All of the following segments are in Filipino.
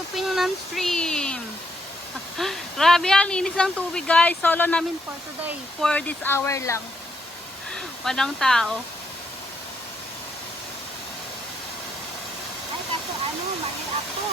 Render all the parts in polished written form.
to Pinglan Stream. Grabe yan, linis ng tubig guys. Solo namin for today. For this hour lang. Walang tao. Ay, kaso ano, mahirap to.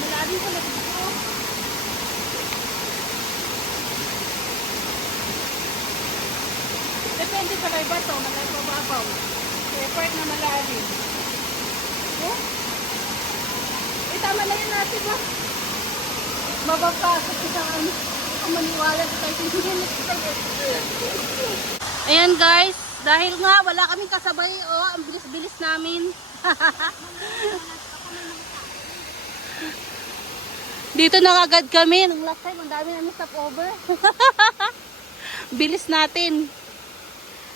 Malalim sa labas ko. Depende sa kay bato, malalim mababaw. Kaya part na malalim. Oh? Eh, tama na yun natin ba? Mabapasok sa ano. Ang maniwala sa tayo. Ayan guys, dahil nga wala kaming kasabay, oh, ang bilis-bilis namin. Dito na agad kami. Nung last time, ang dami namin stopover. Bilis natin.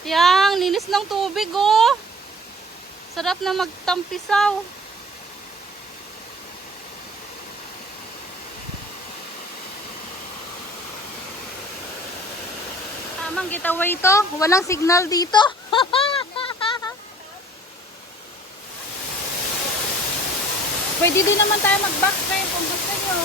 Yang, linis ng tubig, oh. Sarap na magtampisaw. Tamang getaway to. Walang signal dito. Pwede din naman tayo mag-back trail kung gusto nyo.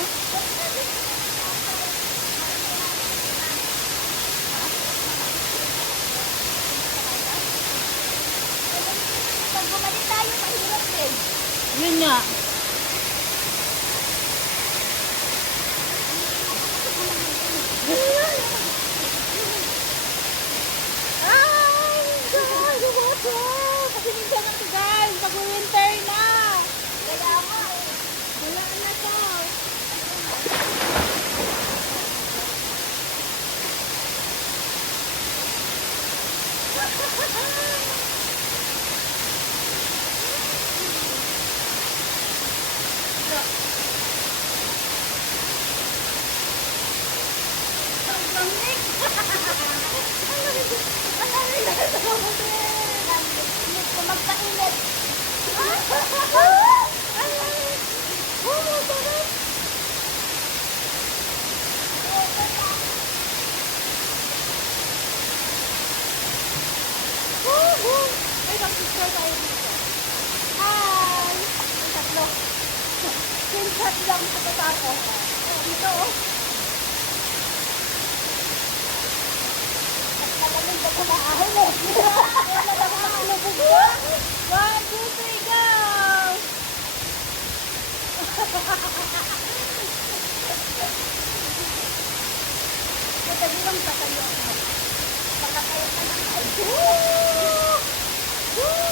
Pag bumalik tayo, mahirap eh. Yun nga. Ay, God! Wato! Kasi minsan natin guys, pag-winter na. Kaya nga eh. Wala na to. Magpainit. Ay, mag-picture tayo dito. Hi! Ang tatlo. Screenshot lang sa tatako. Dito oh. Malamig na kumahal eh. Malamig na kumahal. 1, 2, 3, go! Madali lang sa kayo. Makakaya ka na. Woo! Woo!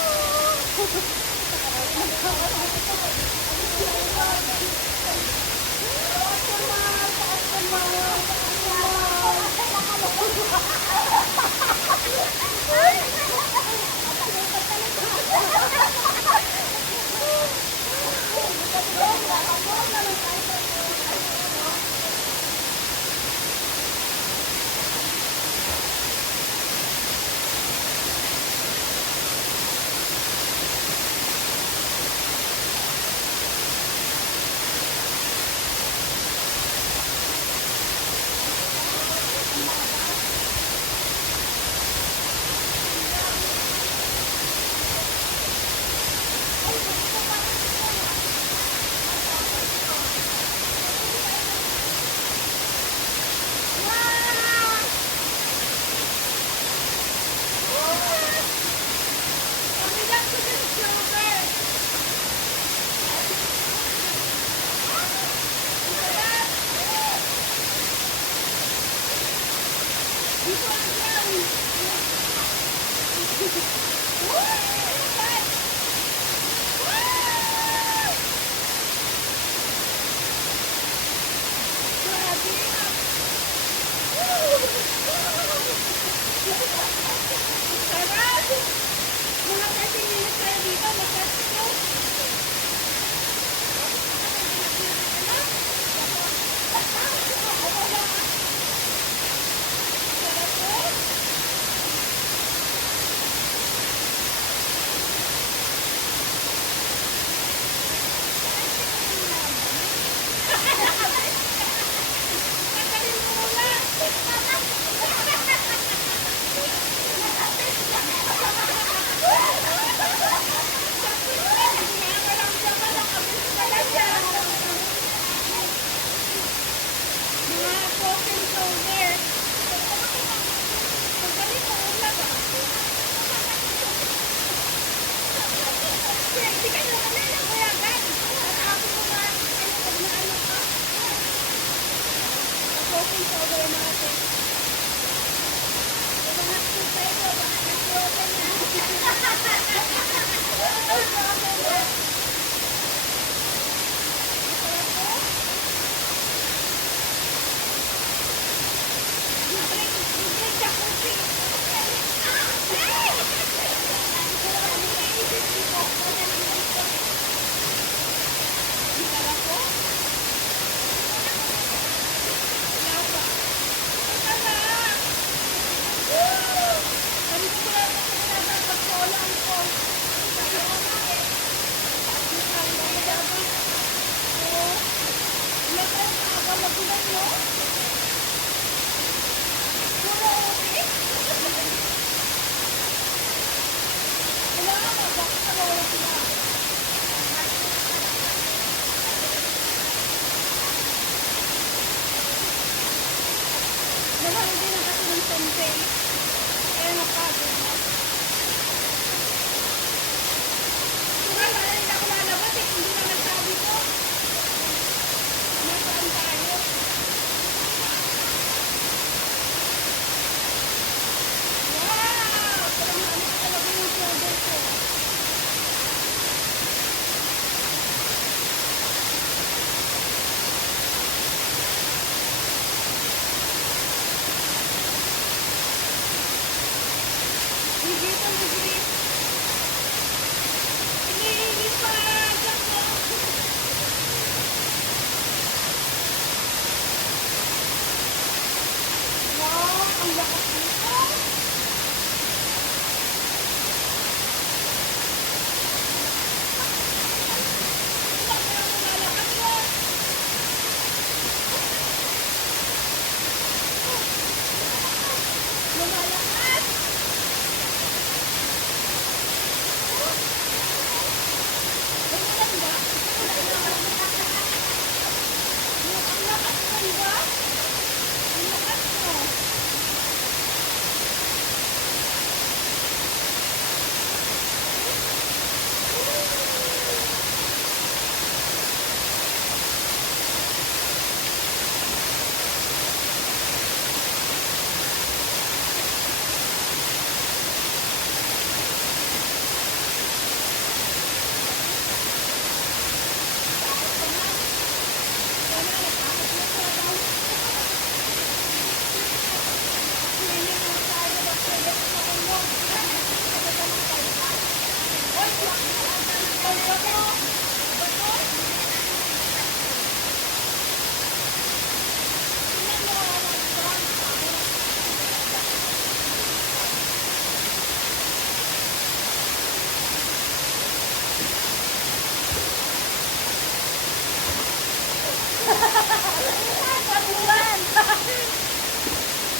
Katulan!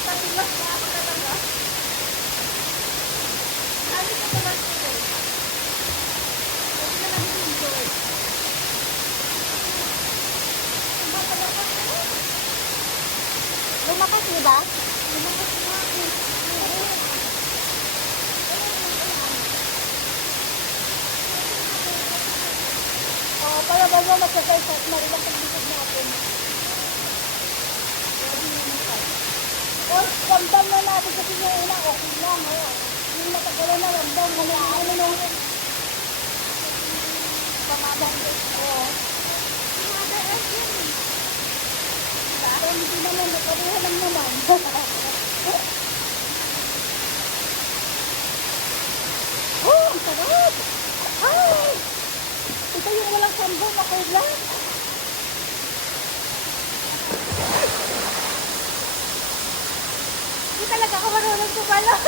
Katulan na ako talaga. Ano ka naman ito? Huwag na lang yung enjoy. Lumakas, di ba? Lumakas na ako. Para bago mag-exercise, marilang pagbisig natin. O, ramdam na natin kasi yung una, okay lang. Yung natagalan na ramdam mo na ano nung pamadan ko. Pamadan ay yun. Pero hindi naman, nakaruha lang naman. Oh, ang sarap! Ay! Ito yung walang sambong, okay lang. Hindi talaga ako marunong tumalon.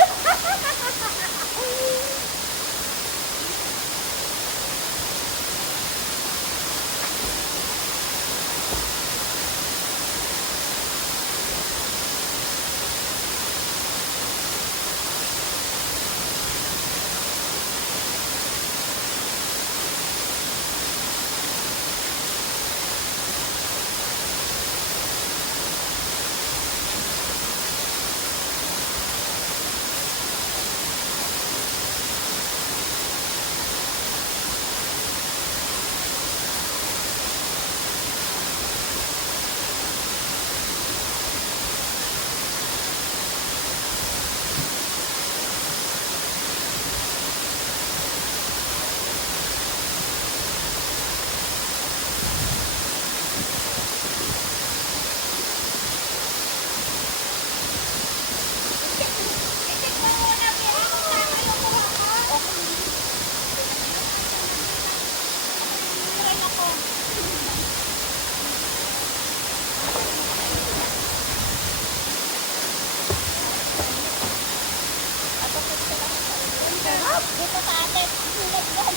Dito sa atin, sulat doon.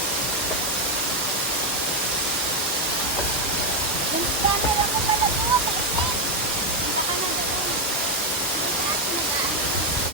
Yung sana